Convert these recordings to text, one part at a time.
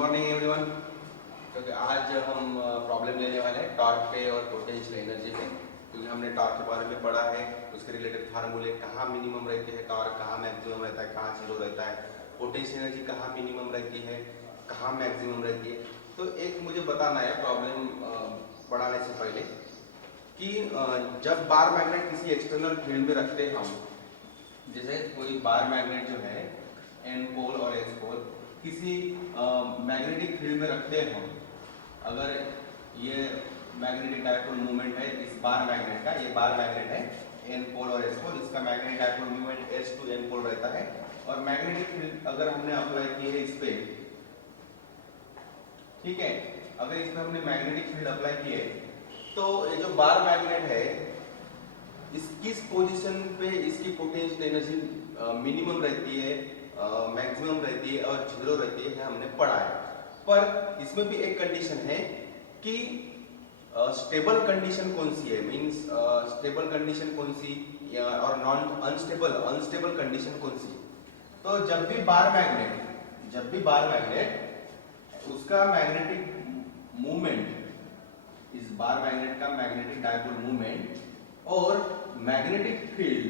Morning everyone. क्योंकि आज हम प्रॉब्लम लेने वाले हैं टॉर्क पे और पोटेंशियल एनर्जी पे, क्योंकि हमने टॉर्क के बारे में पढ़ा है, उसके रिलेटेड फार्मूले कहाँ मिनिमम रहते हैं, टॉर्क कहाँ मैक्सिमम रहता है, कहाँ जीरो रहता है, पोटेंशियल एनर्जी कहाँ मिनिमम रहती है, कहाँ मैक्सिमम रहती है। तो एक मुझे बताना है प्रॉब्लम पढ़ाने से पहले कि जब बार मैग्नेट किसी एक्सटर्नल फील्ड में रखते हैं हम, जैसे कोई बार मैग्नेट जो है एन पोल और एस पोल किसी मैग्नेटिक फील्ड में रखते हैं हम, अगर ये मैग्नेटिक डायपोल मूवमेंट है इस बार मैग्नेट का, ये बार मैग्नेट है एन पोल और एस पोल, इसका magnetic dipole movement S to N pole रहता है, और मैग्नेटिक फील्ड अगर हमने अप्लाई की है इस पे, ठीक है, अगर इस पे हमने मैग्नेटिक फील्ड अप्लाई की है तो ये जो बार मैग्नेट है इस किस पोजीशन पे इसकी पोटेंशियल एनर्जी मिनिमम रहती है, मैक्सिमम रहती है और जीरो रहती है, हमने पढ़ा है। पर इसमें भी एक कंडीशन है कि स्टेबल कंडीशन कौन सी है, मींस स्टेबल कंडीशन कौन सी और नॉन अनस्टेबल कंडीशन कौन सी। तो जब भी बार मैग्नेट उसका मैग्नेटिक मूवमेंट, इस बार मैग्नेट का मैग्नेटिक डायपोल मूवमेंट और मैग्नेटिक फील्ड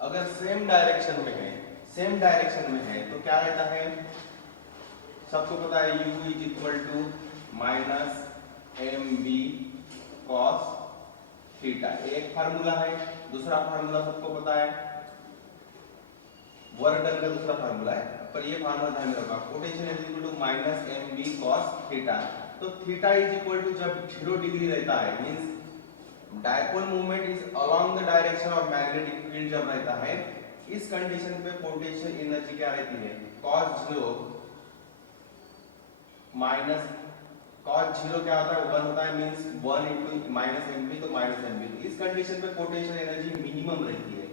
अगर सेम डायरेक्शन में है तो क्या रहता है, सबको पता है U is equal to minus mv cos theta, एक फार्मूला है। दूसरा फार्मूला सबको पता है, वर्क डन का दूसरा फार्मूला है, पर ये फार्मूला ध्यान में रखना, potential is equal to minus mv cos theta. तो थीटा इज इक्वल टू जब 0 डिग्री रहता है, means dipole movement is along the direction of magnetic field जब रहता है, इस कंडीशन पे पोटेंशियल एनर्जी क्या रहती है, cos 0 माइनस cos 0 क्या होता है, 1 होता है, मींस 1 into माइनस mv, तो माइनस mv। इस कंडीशन पे पोटेंशियल एनर्जी मिनिमम रहती है।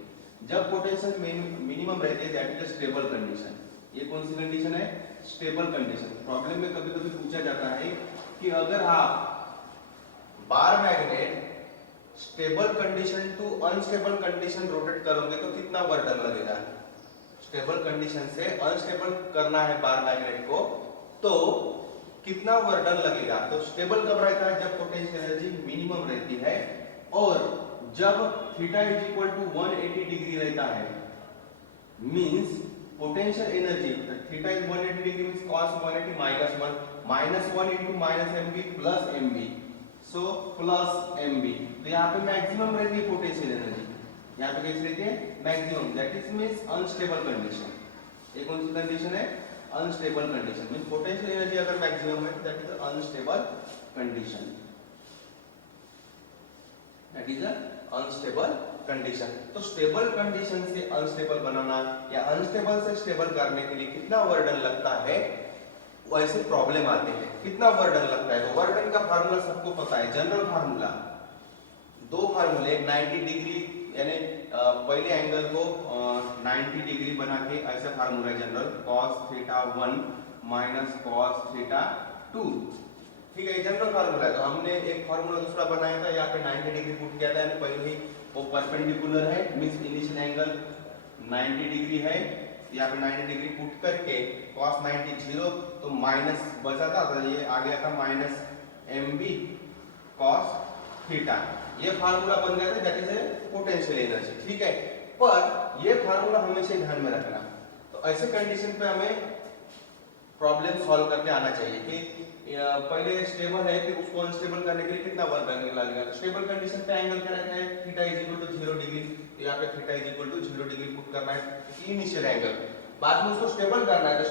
जब पोटेंशियल मिनिमम रहती है that is a stable condition. ये कौन सी कंडीशन है, स्टेबल कंडीशन। प्रॉब्लम में कभी कभी पूछा जाता है कि अगर आप bar magnet stable condition to unstable condition rotate करोगे तो कितना वर्क डन लगेगा। स्टेबल कंडीशन से अनस्टेबल करना है बार मैग्नेट को तो कितना वर्क डन लगेगा। तो स्टेबल कब रहता है, जब पोटेंशियल एनर्जी मिनिमम रहती है और जब theta is equal to 180 degree रहता है, means potential energy theta is 180 degree means cos 180 minus 1 into minus mv plus mv, so plus mv। तो यहाँ पे मैक्सिमम रहती है पोटेंशियल एनर्जी, यहाँ पे कैसे रहती है, maximum, that is means unstable condition. ये कौन सी कंडीशन है, unstable condition, means potential energy अगर मैक्सिमम है that is unstable condition, that is unstable condition. तो स्टेबल कंडीशन से अनस्टेबल बनाना या अनस्टेबल से स्टेबल करने के लिए कितना वर्क डन लगता है, वैसे प्रॉब्लम आते हैं कितना वर्क डन लगता है। तो वर्क डन का फार्मूला सबको पता है, जनरल फार्मूला, दो फार्मूले, 90 डिग्री यानी पहले एंगल को 90 डिग्री बना के ऐसा फार्मूला है general, cos theta 1 minus cos theta 2, ठीक है, जनरल फार्मूला है। तो हमने एक फार्मूला दूसरा बनाया था, यहाँ पे 90 डिग्री पुट किया था, यानी पहले ही वो परपेंडिकुलर है, मींस इनिशियल एंगल 90 डिग्री है, यहाँ पे 90 डिग्री पुट करके cos 90 0 तो माइनस बचा था, तो ये आ गया था माइनस mv cos थीटा। ये फार्मूला बन गया था, दैट इज पोटेंशियल एनर्जी, ठीक है। पर ये फार्मूला हमेशा ध्यान में रखना। तो ऐसे कंडीशन पे हमें प्रॉब्लम सॉल्व करके आना चाहिए कि पहले स्टेबल है फिर उसको अनस्टेबल करने के लिए कितना वर्क लगेगा। तो स्टेबल कंडीशन पे एंगल क्या रहता है, theta is equal to 0 degree, तो यहाँ पे theta is equal to 0 degree put करना है इनिशियल एंगल। बाद में उसको स्टेबल करना है, तो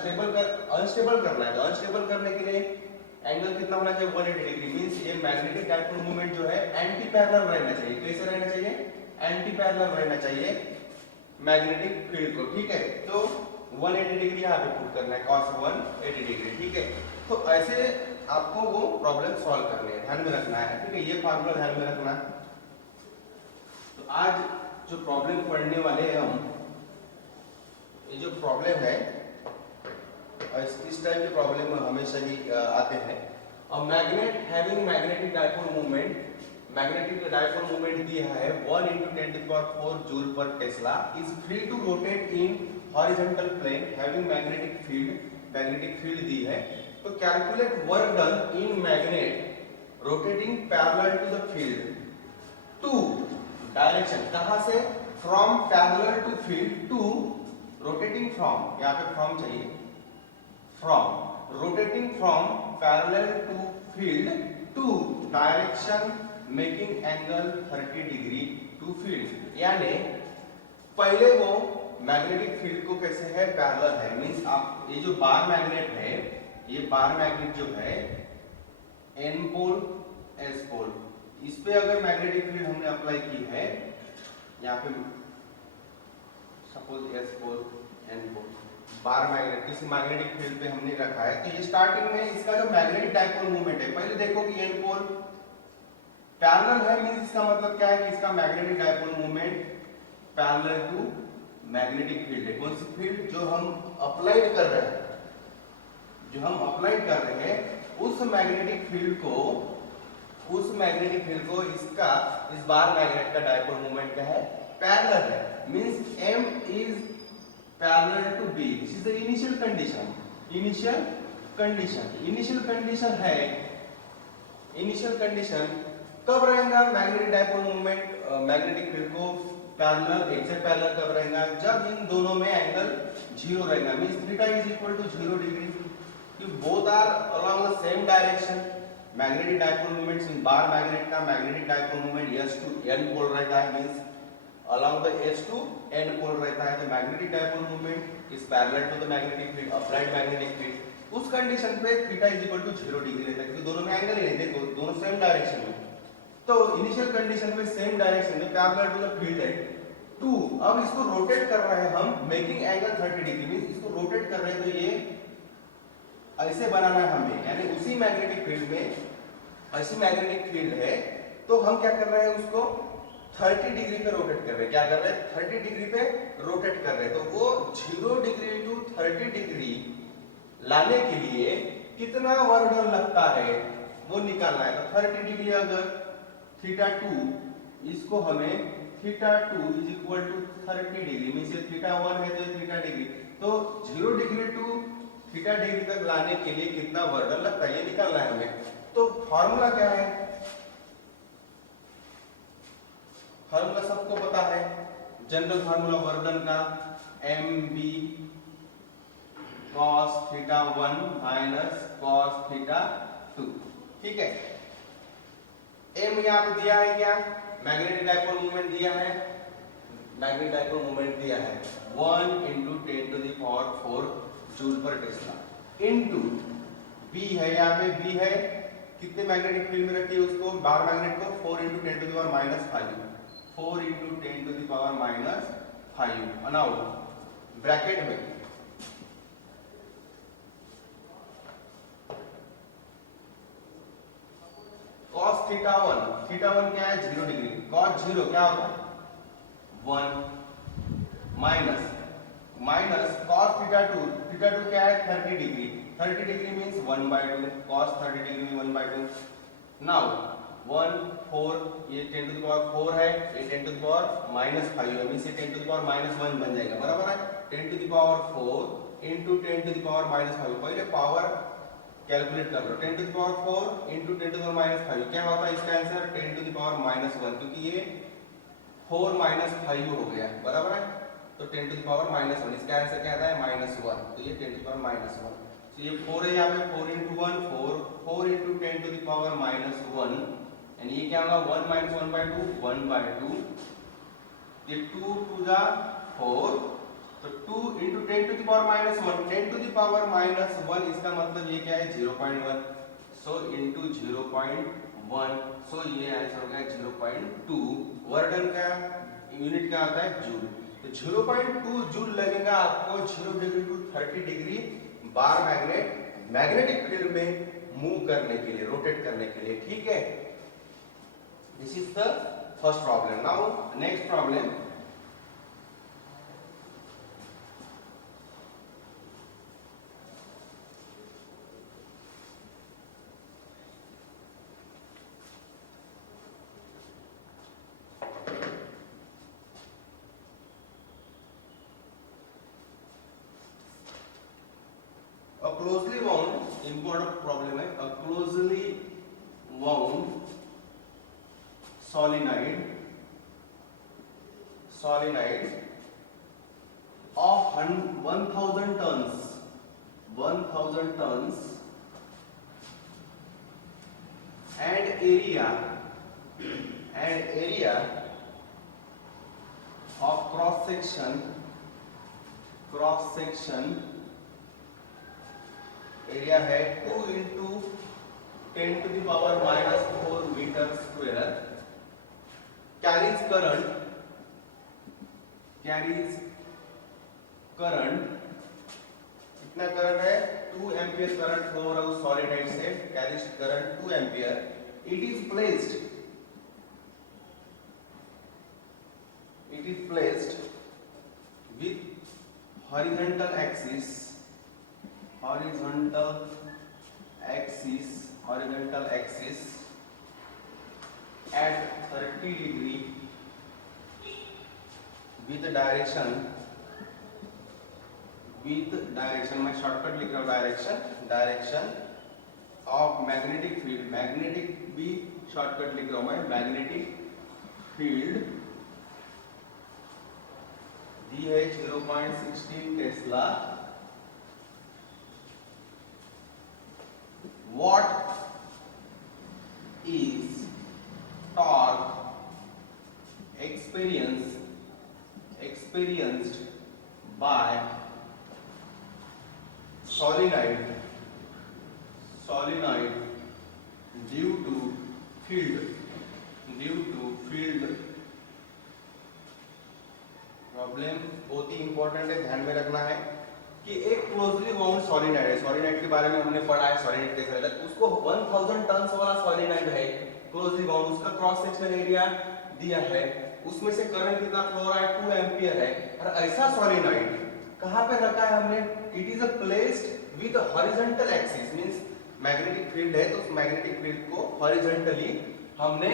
अनस्टेबल करना है, तो अनस्टेबल करने के लिए एंगल कितना होना चाहिए, 180 डिग्री, मींस ये मैग्नेटिक डायपोल मूवमेंट जो है एंटी पैरेलल रहना चाहिए। कैसे रहना चाहिए, एंटी पैरेलल रहना चाहिए मैग्नेटिक फील्ड को, ठीक है। तो 180 डिग्री यहाँ पे पुट करना है, cos 180 डिग्री, ठीक है। तो ऐसे आपको वो प्रॉब्लम सॉल्व करनी है, ध्यान में रखना है, ठीक है, ये फार्मूला ध्यान में रखना। तो आज जो प्रॉब्लम पढ़ने वाले हैं हम, ये जो प्रॉब्लम है इस टाइप के प्रॉब्लम हमेशा ही आते हैं। A magnet having magnetic dipole movement, magnetic dipole movement दिया है 1 into 10⁴ जूल पर tesla, is free to rotate in horizontal plane having magnetic field दी है तो calculate work done in magnet rotating parallel to the field to direction, कहां से, from parallel to field to rotating from, यहाँ पे from चाहिए, from rotating from parallel to field to direction making angle 30 degree to field. यानी पहले वो magnetic field को कैसे है, पैरेलल है, मींस आप ये जो बार मैग्नेट है, ये बार मैग्नेट जो है एन पोल एस पोल, इस पे अगर मैग्नेटिक फील्ड हमने अप्लाई की है, यहाँ पे suppose S pole N pole bar magnet, किसी मैग्नेटिक फील्ड पे हमने रखा है, तो ये स्टार्टिंग में इसका जो मैग्नेटिक डाइपोल मूवमेंट है, पहले देखो कि एन पोल पैरेलल है, मींस इसका मतलब क्या है कि इसका magnetic dipole movement parallel to magnetic field है। कौन सी फील्ड, जो हम अप्लाइड कर रहे हैं, जो हम अप्लाइड कर रहे हैं उस मैग्नेटिक फील्ड को इसका इस बार मैग्नेट का डाइपोल मूवमेंट क्या है, पैरेलल है, means m is parallel to b, this is the initial condition. Initial condition कब रहेगा magnetic dipole movement magnetic field को पैरेलल, एग्जैक्ट पैरेलल कब रहेगा, जब इन दोनों में एंगल 0 रहेगा, means theta is equal to 0 degree, कि both are along the same direction. Magnetic dipole movement in bar magnet का magnetic dipole movement s to n pole रहता है, means along the s to n pole रहता है, तो magnetic dipole movement is parallel to the magnetic field, applied magnetic field. उस condition पे theta is equal to 0 degree रहता है, क्योंकि दोनों में एंगल ही नहीं, देखो दोनों सेम डायरेक्शन में, तो इनिशियल कंडीशन में सेम डायरेक्शन में पैरेलल टू द फील्ड है टू। अब इसको रोटेट कर रहे हैं हम, मेकिंग एंगल 30 डिग्री, मींस इसको रोटेट कर रहे हैं, तो ये ऐसे बनाना है हमें, यानी उसी मैग्नेटिक फील्ड में, ऐसी मैग्नेटिक फील्ड है, तो हम क्या कर रहे हैं, उसको 30 डिग्री पे रोटेट कर रहे हैं। क्या कर रहे हैं, 30 डिग्री पे रोटेट कर रहे हैं, तो वो 0 डिग्री टू 30 डिग्री लाने के लिए कितना वर्क डन लगता है वो निकालना है। तो 30 डिग्री अगर थीटा 2, इसको हमें theta 2 is equal to 30 degree, means ये थीटा 1 है तो थीटा डिग्री, तो 0 डिग्री टू थीटा डिग्री तक लाने के लिए कितना वर्क डन लगता है ये निकालना है हमें। तो फॉर्मूला क्या है, फॉर्मूला सबको पता है, जनरल फॉर्मूला वर्क डन का mb cos theta 1 minus cos theta 2, ठीक है। m यहाँ पे दिया है, क्या मैग्नेटिक डाइपोल मूवमेंट दिया है, मैग्नेटिक डाइपोल मूवमेंट दिया है 1 × 10⁴ जूल पर टेस्ला, इनटू b है, यहाँ पे b है, कितने मैग्नेटिक फील्ड में रखी है उसको, बार मैग्नेट को 4 × 10⁻⁵, 4 × 10⁻⁵, अनाउ ब्रैकेट में cos थीटा 1 क्या है, 0 डिग्री, cos 0 क्या होगा 1 माइनस cos थीटा 2 क्या है 30 degree, 30 degree means 1/2, cos 30 degree में 1/2। नाउ 1 4, ये 10⁴ है, ये 10⁻⁻⁵ है, मींस ये 10⁻⁻1 बन जाएगा, बराबर है। 10⁴ into 10⁻⁻⁵, पहले पावर कैलकुलेट कर लो, 10⁴ into 10⁻⁵, क्या होता है इसका आंसर 10⁻⁻1, क्योंकि ये 4 - 5 हो गया, बराबर है, तो 10⁻⁻1, इसका आंसर क्या आता है -1, तो ये 10⁻⁻1, तो ये 4 है, यहाँ पे 4 × 1 4 × 10⁻⁻1, एंड ये क्या होगा 1 - 1/2 1/2, ये 2 to the 4, तो 2 × 10⁻⁻1, 10⁻⁻1, इसका मतलब ये क्या है 0.1, सो इनटू 0.1, सो ये आंसर हो गया 0.2। वर्क डन का यूनिट क्या आता है जूल, तो 0.2 जूल लगेगा आपको 0 degree to 30 degree bar magnetic field में मूव करने के लिए, रोटेट करने के लिए, ठीक है। This is the first problem. Now next problem, closely wound important problem है, a closely wound solenoid of 1000 tons and area of cross section area है 2 into 10 to the power minus 4 meter square, carries current कितना current है 2 ampere current flow हो रहा है solid से, carriage current 2 ampere. It is placed with horizontal axis at 30 degree with direction मैं shortcut लिख रहा हूं, direction of magnetic field, magnetic भी शॉर्टकट लिख रहा हूं मैं, मैग्नेटिक फील्ड दी है 0.16 Tesla. What is torque experienced by solenoid due to field problem बहुत ही इंपॉर्टेंट है, ध्यान में रखना है कि एक क्लोजली वाउंड सॉलिनॉइड है. सॉलिनॉइड के बारे में हमने पढ़ा है, सॉलिनॉइड कैसा रहता है. उसको 1000 टन्स वाला सॉलिनॉइड है क्लोजली वाउंड, उसका क्रॉस सेक्शनल एरिया दिया है, उसमें से करंट कितना फ्लो हो रहा है 2 एम्पियर है. और ऐसा सॉलिनॉइड कहां पे रखा है हमने, it is placed with horizontal axis, means magnetic field है तो उस मैग्नेटिक फील्ड को हॉरिजॉन्टली हमने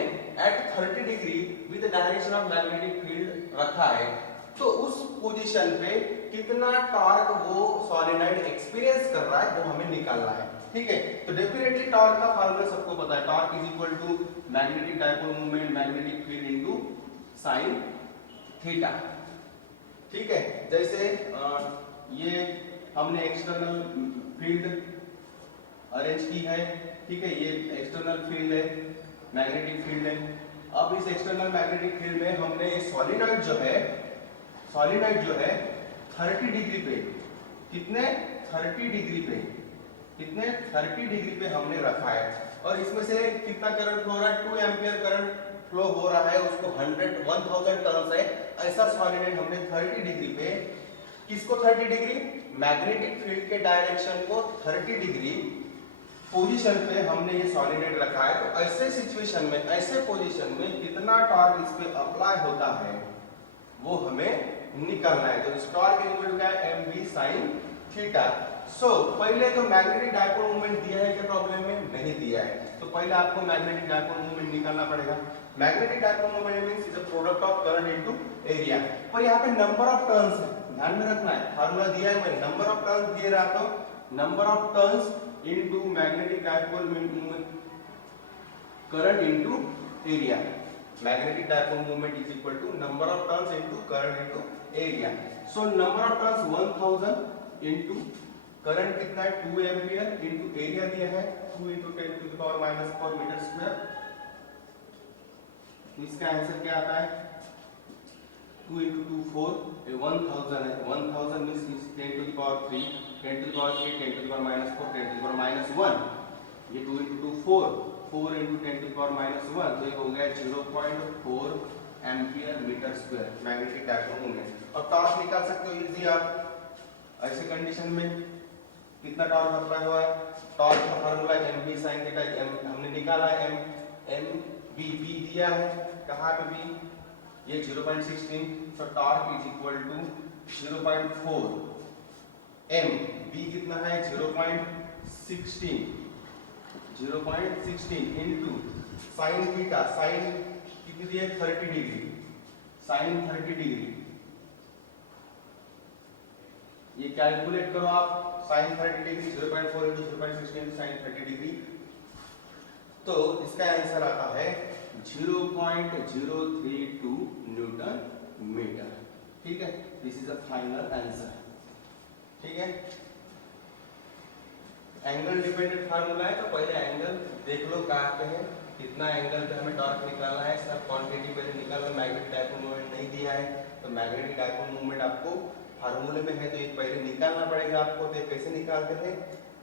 at 30 degree with direction of magnetic field रखा है. तो उस पोजीशन पे कितना टॉर्क वो सॉलिनॉइड एक्सपीरियंस कर रहा है वो हमें निकालना है. ठीक है, तो डेफिनेटली टॉर्क का फार्मूला सबको पता है, torque is equal to magnetic dipole moment magnetic field into sine theta. ठीक है, जैसे ये हमने एक्सटर्नल फील्ड अरेंज की है. ठीक है, ये एक्सटर्नल फील्ड है, मैग्नेटिक फील्ड है. अब इस एक्सटर्नल मैग्नेटिक फील्ड में हमने ये सॉलिनॉइड जो है 30 डिग्री पे, कितने 30 डिग्री पे हमने रखा है. और इसमें से कितना करंट फ्लो हो रहा है 2 एम्पियर करंट फ्लो हो रहा है, उसको 1000 टर्न्स है. ऐसा सॉलिनॉइड हमने 30 डिग्री पे, किसको 30 डिग्री, मैग्नेटिक फील्ड के डायरेक्शन को 30 डिग्री पोजीशन पे हमने ये सॉलिनॉइड रखा है. तो ऐसे सिचुएशन में, ऐसे पोजीशन में कितना टॉर्क इस पे अप्लाई होता है वो हमें निकालना है. तो इस टॉर्क इक्वल क्या है mv sin थीटा. सो पहले तो मैग्नेटिक डायपोल मोमेंट दिया है क्या प्रॉब्लम में, नहीं दिया है. तो पहले आपको मैग्नेटिक डायपोल मोमेंट निकालना पड़ेगा. Magnetic dipole moment means is the product of current into area. पर यहाँ पे नंबर ऑफ टर्न्स है, ध्यान में रखना है. फार्मूला दिया है मैंने, नंबर ऑफ टर्न्स दे रहा था, number of turns into magnetic dipole moment current into area. Magnetic dipole moment is equal to number of turns into current into area. So number of turns 1000 into current कितना है 2 ampere into area दिया है 2 into 10 to the power minus 4 meter square. इसका answer क्या आता है 2 into 2 4, 1000 है. 1000 means 10 to the power 3, 10 to the power 3, 10 to the power minus 4, 10 to the power minus 1. ये 2 into 2 4, 4 into 10 to the power minus 1, तो ये हो गया 0.4 ampere meter square magnetic dipole moment. अब टॉर्क निकाल सकते हो इजी आप ऐसे कंडीशन में. कितना टॉर्क अप्लाई हुआ है, टॉर्क का फार्मूला mv sin थीटा हमने निकाला है, mv दिया है, कहां पे भी ये 0.16. So torque is equal to 0.4 m, v कितना है 0.16 इनटू sin थीटा. sin कितनी दी है 30 डिग्री, sin 30 डिग्री ये कैलकुलेट करो आप, sine 30 degree 0.4 into 0.16 into sine 30 degree, तो इसका आंसर आता है 0.032 न्यूटन मीटर। ठीक है, this is the final answer. ठीक है, एंगल डिपेंडेंट फार्मूला है, तो पहले एंगल देख लो कहाँ पे है, कितना एंगल पे हमें टॉर्क निकालना है, सब क्वांटिटी पहले निकालना। मैग्नेटिक डायपोल मोमेंट नहीं दिया है, तो मैग्नेटिक डायपोल मोमेंट आपको फार्मूले में है, तो ये पहले निकालना पड़ेगा आपको। तो ये कैसे निकालते हैं,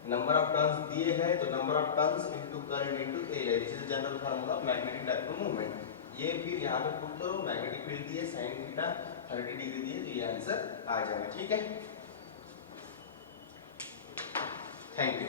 नंबर ऑफ टर्न्स दिए हैं तो number of turns into current into area, this is general formula of magnetic dipole moment. ये फिर यहाँ पे पुट करो, मैग्नेटिक फील्ड दिए sin थीटा 30 डिग्री दिए, तो ये आंसर आ जाएगा। ठीक है, थैंक यू।